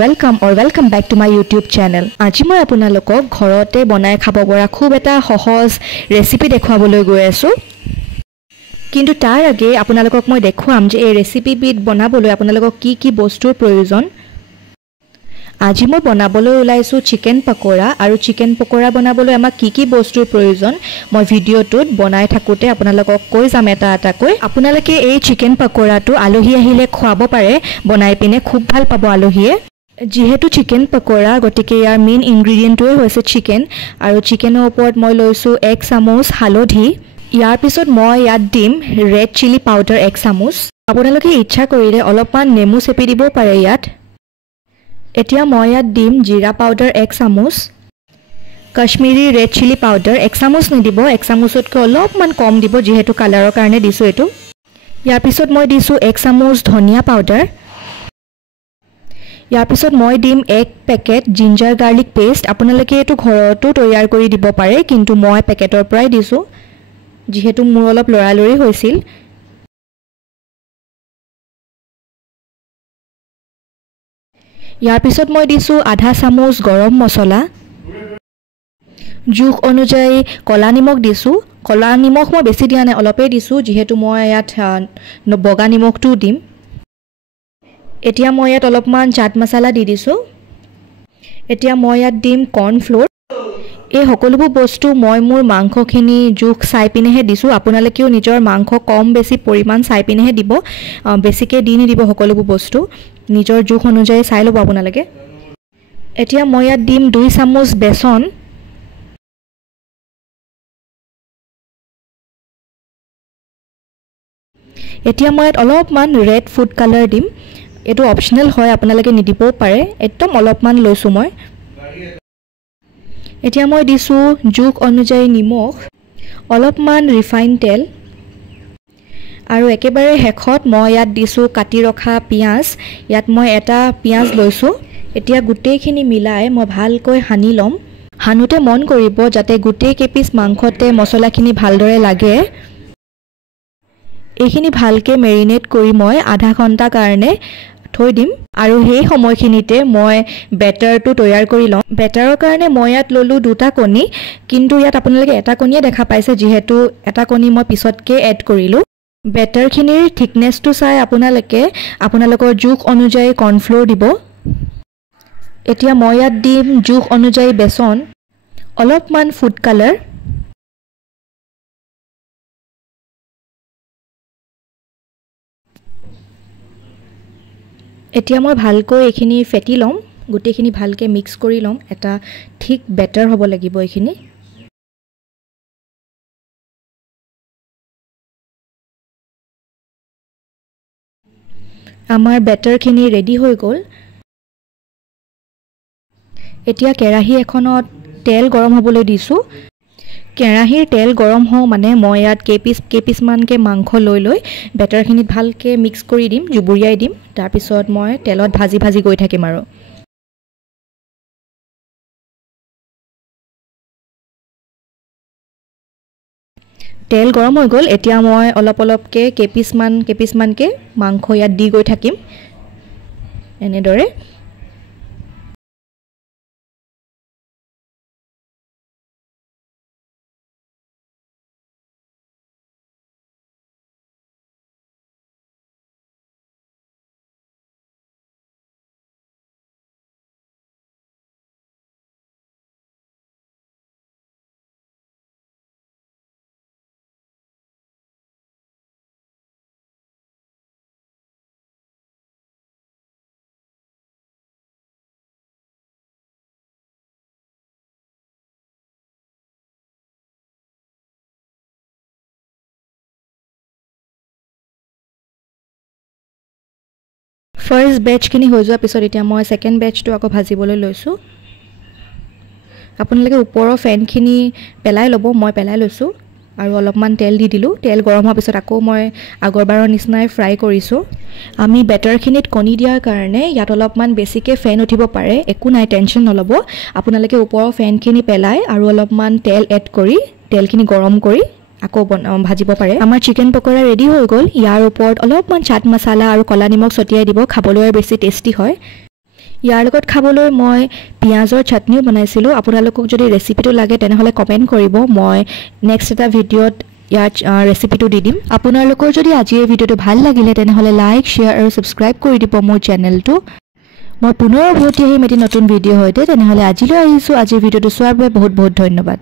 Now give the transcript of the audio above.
welcome back to my YouTube channel. আজি মই আপোনালোকক ঘৰতে বনাই খাব পৰা খুব এটা সহজ ৰেচিপি দেখুৱাবলৈ গৈ আছো। কিন্তু তাৰ আগে আপোনালোকক মই দেখুৱাম যে এই ৰেচিপি বিধ বনাবলৈ আপোনালোকক কি বস্তুৰ প্ৰয়োজন। আজি মই বনাবলৈ ওলাইছো চিকেন পকোৰা আৰু চিকেন পকোৰা বনাবলৈ আমাক কি বস্তুৰ প্ৰয়োজন মই ভিডিঅ'টোত বনাই থাকোতে আপোনালোকক কৈ যাম এটাকৈ। আপোনালোকে এই চিকেন পকোৰাটো আলহী আহিলে খুৱাব পাৰে বনাই পিনে খুব ভাল পাব আলহীয়ে। যেহেতু চিকেন পকোৰা গতিকে ইয়াৰ মেইন ইনগ্ৰেডিয়েন্টটোৱে হৈছে চিকেন আৰু চিকেনৰ ওপৰত মই লৈছো 1 চামুচ হালধি। ইয়াৰ পিছত মই ইয়াত দিম ৰেড চিলি পাউডাৰ 1 চামুচ। আপোনালোকে ইচ্ছা কৰিলে অলপমান নেমু চেপি দিব পাৰে ইয়াত। এতিয়া মই ইয়াত দিম জিৰা পাউডাৰ 1 চামুচ। কাশ্মীৰী ৰেড চিলি পাউডাৰ 1 চামুচ নিদিব, 1 চামুচতকৈ অলপমান কম দিব যেহেতু কালাৰৰ কাৰণে দিছো এটো। ইয়াৰ পিছত মই দিছো 1 চামুচ ধনিয়া পাউডাৰ। ইয়াৰ পিছত মই দিম 1 পেকেট জিঞ্জাৰ গাৰ্লিক পেষ্ট। আপোনালোকে এটো ঘৰতো তৈয়াৰ কৰি দিব পাৰে কিন্তু মই পেকেটৰ পৰাই দিছো যেহেতু মোৰ অলপ লৰালৰি হৈছিল। ইয়াৰ পিছত মই দিছো আধা চামুচ গৰম মছলা। জুখ অনুযায়ী কলা নিমখ দিছো। কলা নিমখ মই বেছি দিয়া নাই, অলপে দিছো যেহেতু মই ইয়াত বগা নিমখটো দিম। এতিয়া মই ইয়াত অলপমান চাট মছলা দি দিছো। এতিয়া মই ইয়াত দিম কৰ্ন ফ্লোৰ। এই সকলোবোৰ বস্তু মই মোৰ মাংসখিনি জুখ চাই পিনেহে দিছো। আপোনালোকেও নিজৰ মাংস কম বেছি পৰিমাণ চাই পিনেহে দিব, বেছিকে দি নিদিব সকলোবোৰ বস্তু নিজৰ জুখ অনুযায়ী চাই ল'ব আপোনালোকে। এতিয়া মই ইয়াত দিম 2 চামুচ বেসন। এতিয়া মই ইয়াত অলপমান ৰেড ফুড কালাৰ দিম। এটো অপচনেল হয়, আপোনালোকে নিদিবও পাৰে, একদম অলপমান লৈছো মই। এতিয়া মই দিছো জুখ অনুযায়ী নিমখ, অলপমান ৰিফাইন তেল আৰু একেবাৰে হেখত মই ইয়াত দিছো কাটি ৰখা পিয়াজ। ইয়াত মই এটা পিয়াজ লৈছো। এতিয়া গুটেইখিনি মিলাই মই ভালকৈ হানি লম। হানুতে মন কৰিব যাতে গুটেই কেপিস মাংসতে মছলাখিনি ভালদৰে লাগে। এইখিনি ভালকে মেৰিনেট কৰি মই আধা ঘণ্টা কাৰণে থৈ দিম আৰু সেই সময়খিনিতে মই বেটাৰটো তৈয়াৰ কৰি লম। বেটাৰৰ কাৰণে মই ইয়াত ললো 2টা কণী, কিন্তু ইয়াত আপোনালোকে এটা কণীয়ে দেখা পাইছে যেহেতু এটা কণী মই পিছতকে এড কৰিলো। বেটাৰখিনিৰ থিকনেছটো চাই আপোনালোকে আপোনালোকৰ জুখ অনুযায়ী কৰ্ণফ্লোৰ দিব। এতিয়া মই ইয়াত দিম জুখ অনুযায়ী বেসন, অলপমান ফুড কালাৰ, এতিয়া মই ভালকৈ এইখিনি ফেটি লম, গুটেইখিনি ভালকৈ মিক্স কৰি লম। এটা ঠিক বেটাৰ হ'ব লাগিব এইখিনি। আমাৰ বেটাৰখিনি ৰেডি হৈ গ'ল। এতিয়া কেৰাহী এখনত তেল গৰম হ'বলৈ দিছো। কেৰাহীৰ তেল গৰম হওঁ মানে মই ইয়াত কেপিস মানকে মাংস লৈ বেটাৰখিনিত ভালকে মিক্স কৰি দিম, জুবুৰিয়াই দিম। তাৰ পিছত মই তেলত ভাজি গৈ থাকিম আৰু। তেল গৰম হৈ গ'ল। এতিয়া মই অলপকে কেপিস মানকে মাংস ইয়াত দি গৈ থাকিম এনেদৰে। ফাৰ্স্ট বেচখিনি হৈ যোৱাৰ পিছত এতিয়া মই সেকেন্ড বেচটো আকৌ ভাজিবলৈ লৈছো। আপোনালোকে ওপৰৰ ফেনখিনি পেলাই ল'ব, মই পেলাই লৈছো আৰু অলপমান তেল দি দিলো। তেল গৰম হোৱাৰ পিছত আকৌ মই আগৰবাৰৰ নিচিনাই ফ্ৰাই কৰিছো। আমি বেটাৰখিনিত কণী দিয়াৰ কাৰণে ইয়াত অলপমান বেছিকে ফেন উঠিব পাৰে, একো নাই, টেনচন নল'ব। আপোনালোকে ওপৰৰ ফেনখিনি পেলাই আৰু অলপমান তেল এড কৰি তেলখিনি গৰম কৰি আকৌ ভাজিব পাৰে। আমাৰ চিকেন পকোৰা ৰেডি হৈ গ'ল। ইয়াৰ ওপৰত অলপমান চাট মছলা আৰু কলা নিমখ ছটিয়াই দিব, খাবলৈ বেছি টেষ্টি হয়। ইয়াৰ লগত খাবলৈ মই পিঁয়াজৰ চাটনিও বনাইছিলোঁ। আপোনালোকক যদি ৰেচিপিটো লাগে তেনেহ'লে কমেণ্ট কৰিব, মই নেক্সট এটা ভিডিঅ'ত ইয়াৰ ৰেচিপিটো দি দিম। আপোনালোকৰ যদি আজি এই ভিডিঅ'টো ভাল লাগিলে তেনেহ'লে লাইক, শ্বেয়াৰ আৰু ছাবস্ক্ৰাইব কৰি দিব মোৰ চেনেলটো। মই পুনৰ উভতি আহিম এটি নতুন ভিডিঅ' সৈতে। তেনেহ'লে আজিলৈ আহিছোঁ। আজিৰ ভিডিঅ'টো চোৱাৰ বাবে বহুত বহুত ধন্যবাদ।